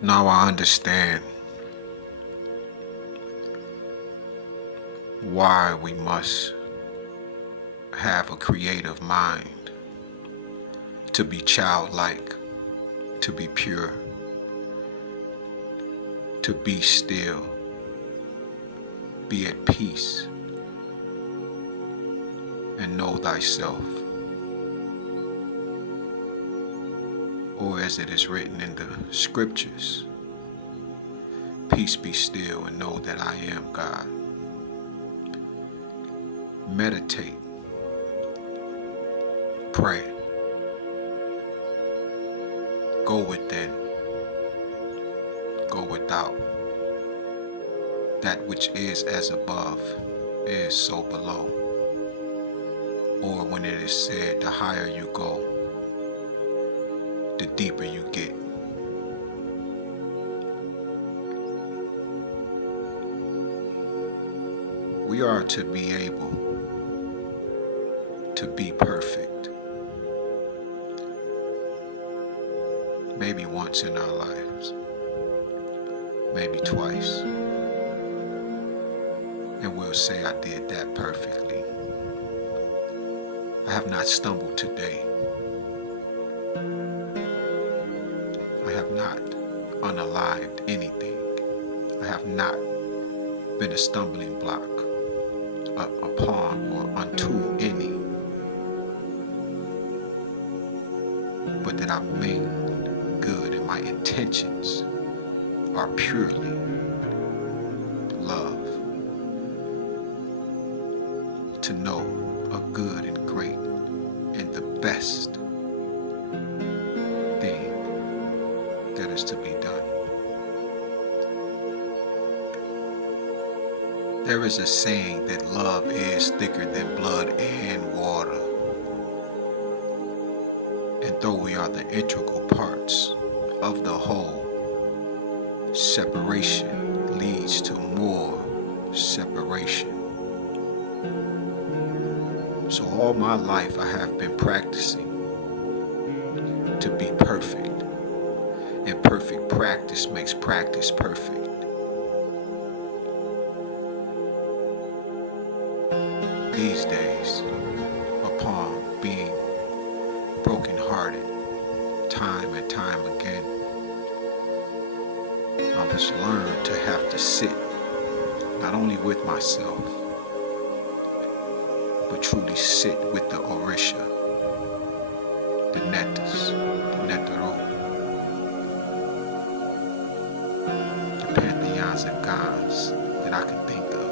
Now I understand why we must have a creative mind, to be childlike, to be pure, to be still, be at peace, and know thyself. Or as it is written in the scriptures, peace be still and know that I am God. Meditate, pray, go within, go without. That which is as above is so below. Or when it is said, the higher you go, the deeper you get. We are to be able to be perfect. Maybe once in our lives, maybe twice. And we'll say, I did that perfectly. I have not stumbled today. I have not unalived anything. I have not been a stumbling block upon or unto any. But that I mean good and my intentions are purely love. To know a good and great and the best thing that is to be done. There is a saying that love is thicker than blood and water. And though we are the integral parts of the whole, separation leads to more separation. So all my life I have been practicing to be perfect. And perfect practice makes practice perfect. These days, upon being brokenhearted time and time again, I must learn to have to sit not only with myself, but truly sit with the Orisha, the Nettas, the Netaro, the pantheons of gods that I can think of,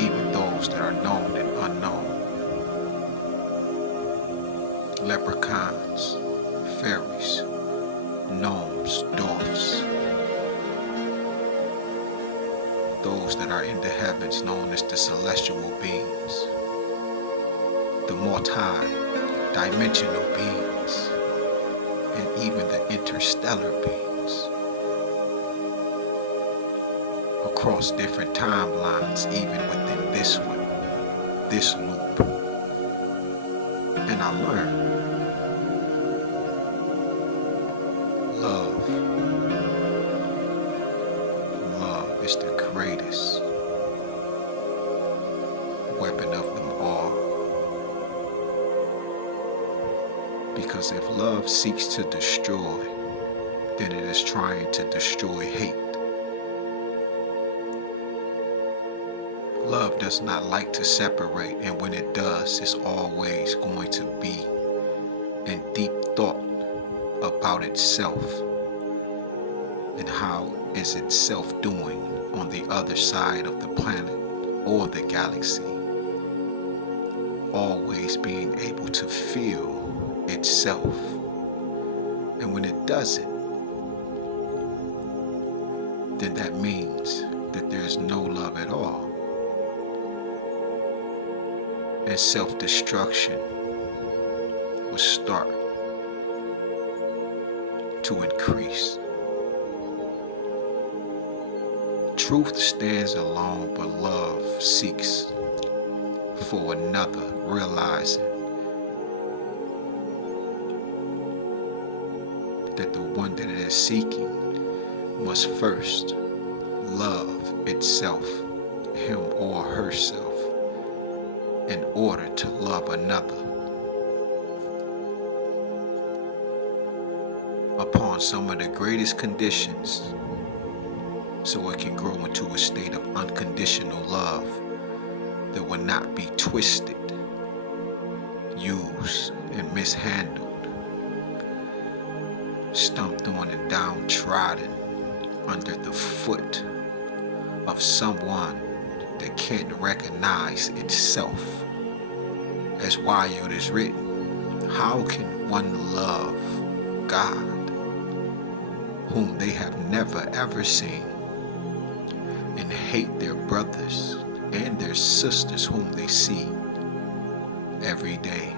even those that are known and unknown, leprechauns, fairies, gnomes, dwarfs, those that are in the heavens known as the celestial beings, the multi-dimensional beings, and even the interstellar beings, across different timelines, even within this one, this loop. And I learned love. Love is the greatest weapon of them all. Because if love seeks to destroy, then it is trying to destroy hate. Love does not like to separate, and when it does, it's always going to be in deep thought about itself and how is itself doing on the other side of the planet or the galaxy. Always being able to feel itself. And when it doesn't, then that means that there's no love at all. And self-destruction will start to increase. Truth stands alone, but love seeks for another, realizing that the one that it is seeking must first love itself, him or herself, in order to love another. Upon some of the greatest conditions, so it can grow into a state of unconditional love that will not be twisted, used, and mishandled, stumped on and downtrodden under the foot of someone that can't recognize itself. As why it is written, how can one love God whom they have never ever seen, and hate their brothers and their sisters whom they see every day?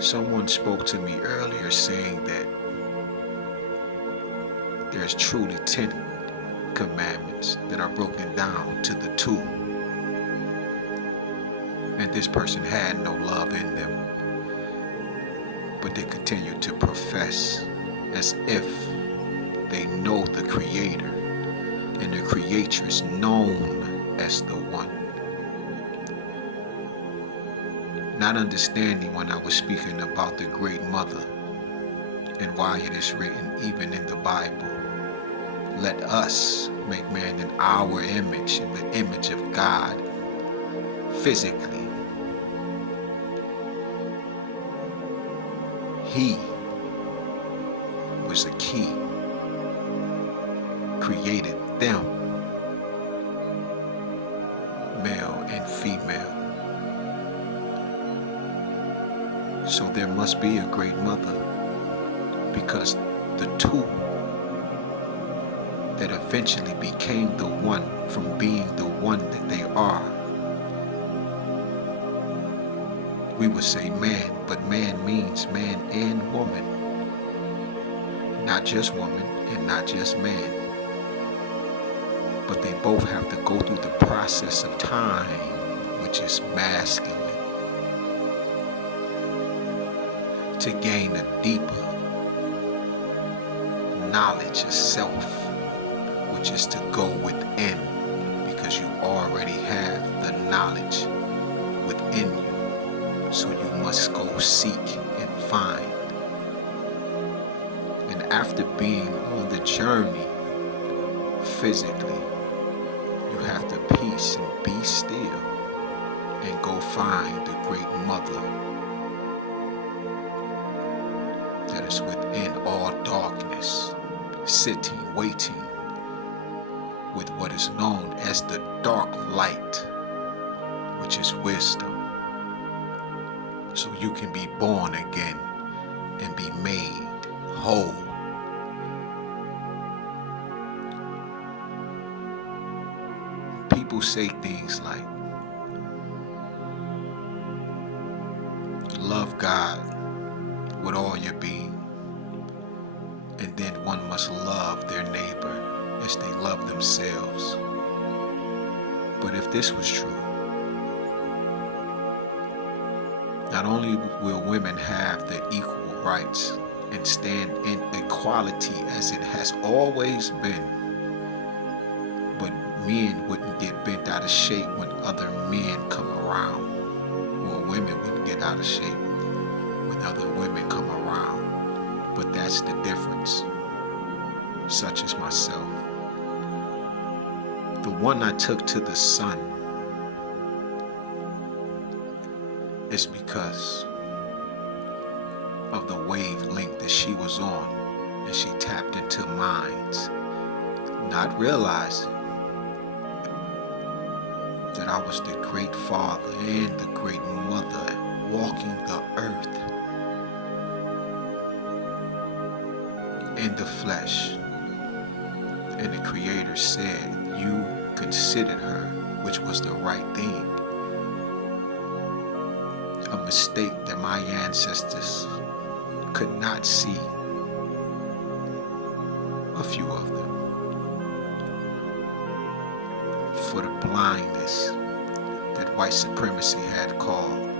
Someone spoke to me earlier saying that there's truly 10 commandments that are broken down to the 2. And this person had no love in them, but they continue to profess as if they know the Creator and the Creatress known as the One. Not understanding when I was speaking about the Great Mother and why it is written even in the Bible, let us make man in our image, in the image of God, physically. He was the key, created them, male and female. So there must be a great mother, because the 2 that eventually became the one from being the one that they are. We would say man, but man means man and woman. Not just woman and not just man. But they both have to go through the process of time, which is masculine, to gain a deeper knowledge of self, which is to go within, because you already have the knowledge within you. So you must go seek and find. And after being on the journey physically, you have to peace and be still and go find the great mother that is within all darkness, sitting, waiting with what is known as the dark light, which is wisdom. So you can be born again and be made whole. People say things like, love God with all your being, and then one must love their neighbor as they love themselves. But if this was true, not only will women have the equal rights and stand in equality as it has always been, but men wouldn't get bent out of shape when other men come around, or women wouldn't get out of shape when other women come around. But that's the difference, such as myself. The one I took to the sun is because of the wavelength that she was on, and she tapped into minds, not realizing that I was the great father and the great mother walking the earth in the flesh. And the Creator said, you considered her, which was the right thing. A mistake that my ancestors could not see, a few of them, for the blindness that white supremacy had called